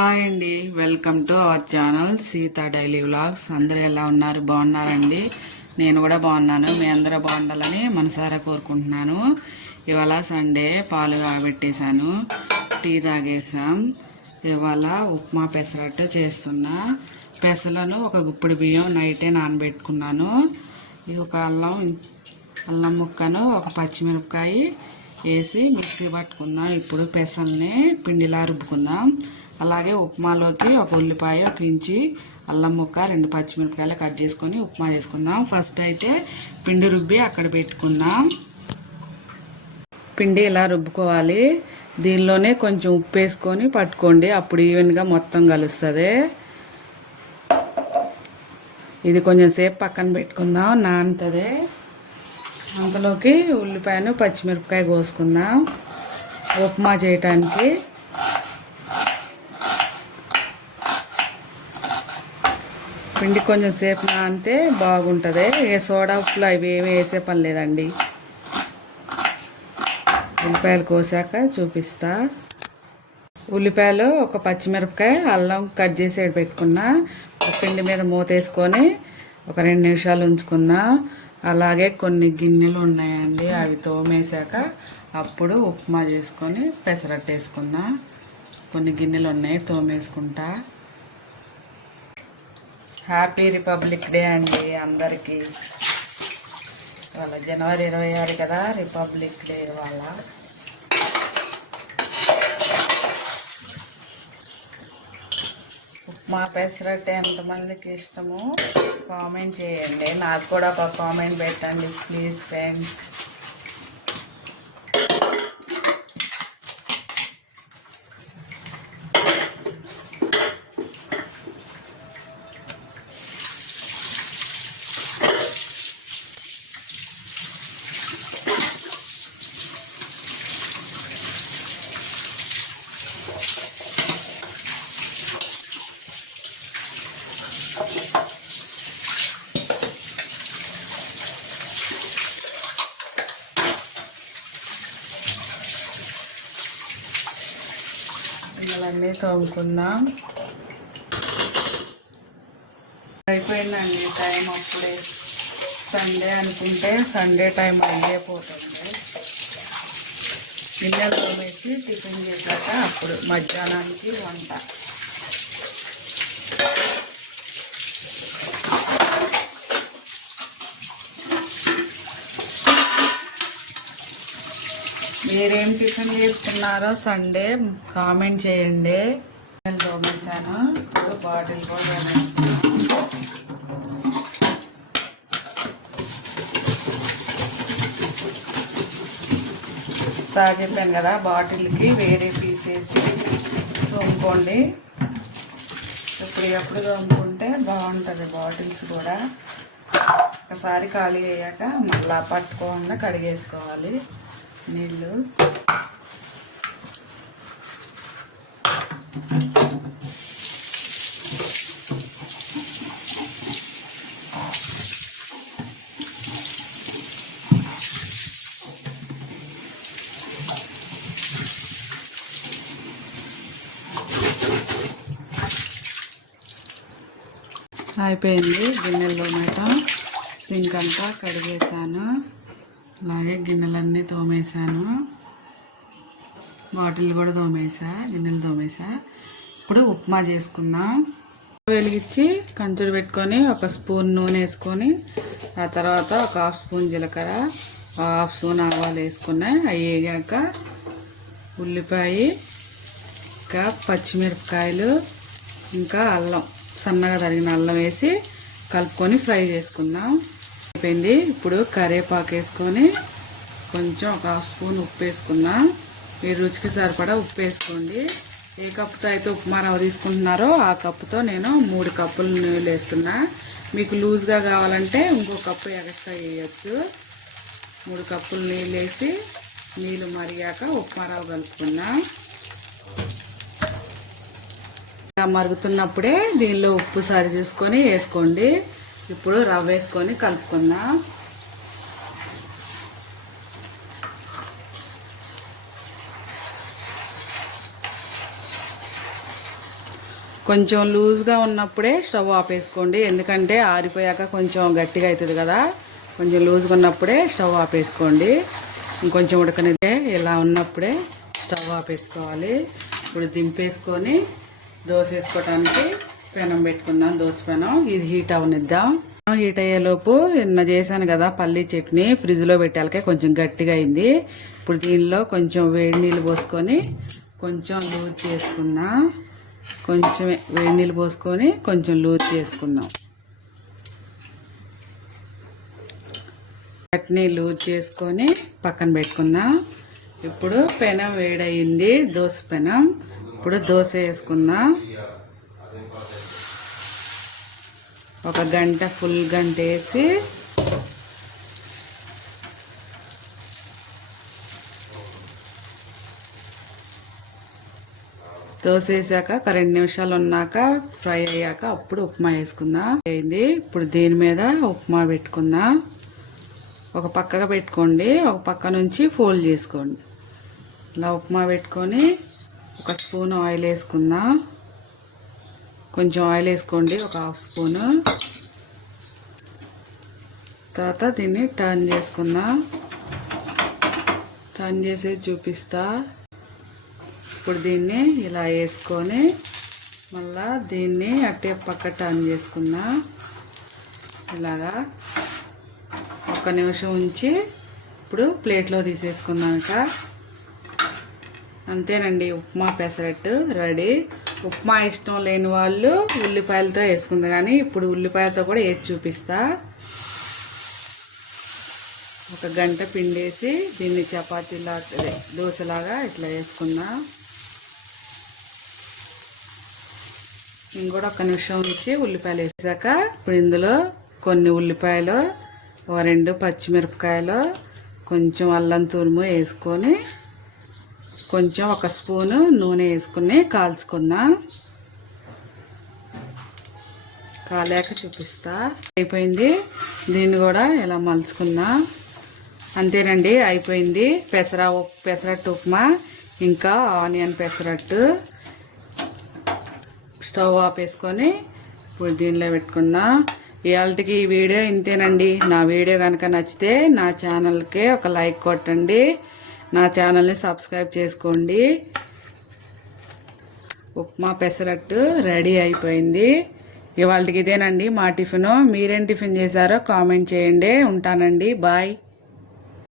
Hi అండి, welcome to our channel Sita daily vlogs. అందరూ ఎలా ఉన్నారు? బాగున్నారండి? నేను కూడా బాగున్నాను. మీ అందరూ బాగుండాలని మనసారా కోరుకుంటున్నాను. ఇవాళ సండే, పాలు కాబెట్టేశాను, టీ తాగేసాం. ఇవాళ ఉప్మా పెసరట్టు చేస్తున్నా. పెసలను ఒక గుప్పిడి బియ్యం నైటే నానబెట్టుకున్నాను. ఇది ఒక అల్లం ముక్కను, ఒక పచ్చిమిరపకాయ వేసి మిక్సీ పట్టుకుందాం. ఇప్పుడు పెసల్ని పిండిలా రుబ్బుకుందాం. అలాగే ఉప్మాలోకి ఒక ఉల్లిపాయ, ఒక ఇంచి అల్లం ముక్క, 2 పచ్చిమిరపకాయలు కట్ చేసుకొని ఉప్మా చేసుకుందాం. ఫస్ట్ అయితే పిండి రుబ్బి అక్కడ పెట్టుకుందాం. పిండి ఇలా రుబ్బుకోవాలి. దీనిలోనే కొంచెం ఉప్పు వేసుకొని పట్టుకోండి, అప్పుడు ఈవెన్గా మొత్తం కలుస్తుంది. ఇది కొంచెం సేపు పక్కన పెట్టుకుందాం, నానుతుంది. అంతలోకి ఉల్లిపాయను, పచ్చిమిరపకాయ కోసుకుందాం ఉప్మా చేయటానికి. పిండి కొంచెం సేపు నానితే బాగుంటుంది. ఏ సోడా ఉప్పులు అవి ఏమి వేసే పని లేదండి. ఉల్లిపాయలు కోసాక చూపిస్తా. ఉల్లిపాయలు, ఒక పచ్చిమిరపకాయ, అల్లం కట్ చేసి పెట్టుకున్నా. పిండి మీద మూత వేసుకొని ఒక 2 నిమిషాలు ఉంచుకుందాం. అలాగే కొన్ని గిన్నెలు ఉన్నాయండి, అవి తోమేశాక అప్పుడు ఉప్మా చేసుకొని పెసరట్టు వేసుకుందాం. కొన్ని గిన్నెలు ఉన్నాయి, తోమేసుకుంటా. హ్యాపీ రిపబ్లిక్ డే అండి అందరికీ. ఇవాళ జనవరి 26 కదా, రిపబ్లిక్ డే ఇవాళ. ఉప్మా పెసరట్టు ఎంతమందికి ఇష్టమో కామెంట్ చేయండి. నాకు కూడా ఒక కామెంట్ పెట్టండి ప్లీజ్ ఫ్రెండ్స్. గిన్నెలన్నీ తోముకుందాం. అయిపోయిందండి టైం. అప్పుడే సండే అనుకుంటే సండే టైం అయిపోతుంది. గిన్నెలు తోమేసి టిఫిన్ చేశాక అప్పుడు మధ్యాహ్నానికి వంట. మీరేం టిఫిన్ చేసుకున్నారో సండే కామెంట్ చేయండి. తోమేసాను, ఇప్పుడు బాటిల్ కూడా చెప్పాను కదా, బాటిల్కి వేరే పీసేసి తోముకోండి. ఎప్పుడు తోముకుంటే బాగుంటుంది బాటిల్స్ కూడా. ఒకసారి ఖాళీ అయ్యాక మళ్ళా పట్టుకోకుండా కడిగేసుకోవాలి నీళ్ళు. అయిపోయింది. గిన్నెల్లో మేటం సింక్ అంతా కడిగేసాను. అలాగే గిన్నెలన్నీ తోమేసాను, బాటిల్ కూడా తోమేసా, గిన్నెలు తోమేసా. ఇప్పుడు ఉప్మా చేసుకుందాం. వెలిగించి కంచుడు పెట్టుకొని ఒక స్పూన్ నూనె వేసుకొని, ఆ తర్వాత ఒక 1/2 స్పూన్ జీలకర్ర, 1/2 స్పూన్ ఆవాలు వేసుకున్నాయి. అవి వేగాక ఉల్లిపాయ, ఇంకా పచ్చిమిరపకాయలు, ఇంకా అల్లం, సన్నగా తరిగిన అల్లం వేసి కలుపుకొని ఫ్రై చేసుకుందాం. అయిపోయింది. ఇప్పుడు కరివేపాకు వేసుకొని కొంచెం ఒక 1/2 స్పూన్ ఉప్పు వేసుకుందాం. మీరు రుచికి సరిపడా ఉప్పు వేసుకోండి. ఏ కప్పుతో అయితే ఉప్మా రవ్వ తీసుకుంటున్నారో ఆ కప్పుతో నేను 3 కప్పులు నీళ్ళు వేస్తున్నా. మీకు లూజ్గా కావాలంటే ఇంకో కప్పు ఎక్స్ట్రా వేయచ్చు. 3 కప్పులు నీళ్ళు వేసి నీళ్ళు మరిగాక ఉప్మా రవ్వ కలుపుకుందాం. మరుగుతున్నప్పుడే దీనిలో ఉప్పు సరి చూసుకొని వేసుకోండి. ఇప్పుడు రవ్వ వేసుకొని కలుపుకుందాం. కొంచెం లూజ్గా ఉన్నప్పుడే స్టవ్ ఆపేసుకోండి, ఎందుకంటే ఆరిపోయాక కొంచెం గట్టిగా అవుతుంది కదా. కొంచెం లూజ్గా ఉన్నప్పుడే స్టవ్ ఆపేసుకోండి. ఇంకొంచెం ఉడకనిదే ఇలా ఉన్నప్పుడే స్టవ్ ఆపేసుకోవాలి. ఇప్పుడు దింపేసుకొని దోశ వేసుకోవడానికి పెనం పెట్టుకుందాం. దోశ పెనం ఇది హీట్ అవనిద్దాం. హీట్ అయ్యేలోపు నిన్న చేశాను కదా పల్లీ చట్నీ, ఫ్రిడ్జ్లో పెట్టాలకే కొంచెం గట్టిగా అయింది. ఇప్పుడు దీనిలో కొంచెం వేడి నీళ్ళు పోసుకొని కొంచెం లూజ్ చేసుకుందాం. కొంచెం వేడి నీళ్ళు పోసుకొని కొంచెం లూజ్ చేసుకుందాం. చట్నీ లూజ్ చేసుకొని పక్కన పెట్టుకుందాం. ఇప్పుడు పెనం వేడయింది, దోశ పెనం. ఇప్పుడు దోశ వేసుకుందాం. ఒక గంట, ఫుల్ గంట వేసి దోశ వేసాక ఒక 2 నిమిషాలు ఉన్నాక ఫ్రై అయ్యాక అప్పుడు ఉప్మా వేసుకుందాం. అయింది. ఇప్పుడు దీని మీద ఉప్మా పెట్టుకుందాం. ఒక పక్కగా పెట్టుకోండి, ఒక పక్క నుంచి ఫోల్డ్ చేసుకోండి. ఇలా ఉప్మా పెట్టుకొని ఒక స్పూన్ ఆయిల్ వేసుకుందాం. కొంచెం ఆయిల్ వేసుకోండి, ఒక 1/2 స్పూను. తర్వాత దీన్ని టర్న్ చేసుకుందాం. టర్న్ చేసి చూపిస్తా. ఇప్పుడు దీన్ని ఇలా వేసుకొని మళ్ళా దీన్ని అట్టే పక్క టర్న్ చేసుకుందాం. ఇలాగా 1 నిమిషం ఉంచి ఇప్పుడు ప్లేట్లో తీసేసుకుందాం. ఇక అంతేనండి, ఉప్మా పెసరట్టు రెడీ. ఉప్మా ఇష్టం లేని వాళ్ళు ఉల్లిపాయలతో వేసుకుంది, కానీ ఇప్పుడు ఉల్లిపాయలతో కూడా వేసి చూపిస్తా. 1 గంట పిండేసి దీన్ని చపాతీలా దోశలాగా ఇట్లా వేసుకుందాం. ఇంకొక 1 నిమిషం ఉంచి ఉల్లిపాయలు వేసాక ఇప్పుడు ఇందులో కొన్ని ఉల్లిపాయలు, 2 పచ్చిమిరపకాయలు, కొంచెం అల్లం తురుము వేసుకొని కొంచెం 1 స్పూను నూనె వేసుకుని కాల్చుకుందాం. కాలేక చూపిస్తా. అయిపోయింది. దీన్ని కూడా ఇలా మలుచుకుందాం. అంతేనండి, అయిపోయింది పెసరట్టు ఉప్మా, ఇంకా ఆనియన్ పెసరట్టు. స్టవ్ ఆపేసుకొని ఇప్పుడు దీనిలో పెట్టుకుందాం. ఇవాళకి ఈ వీడియో ఇంతేనండి. నా వీడియో కనుక నచ్చితే నా ఛానల్కి ఒక లైక్ కొట్టండి, నా ఛానల్ని సబ్స్క్రైబ్ చేసుకోండి. ఉప్మా పెసరట్టు రెడీ అయిపోయింది. ఇవాళకి ఇదేనండి మా టిఫిన్. మీరేం టిఫిన్ చేశారో కామెంట్ చేయండి. ఉంటానండి, బాయ్.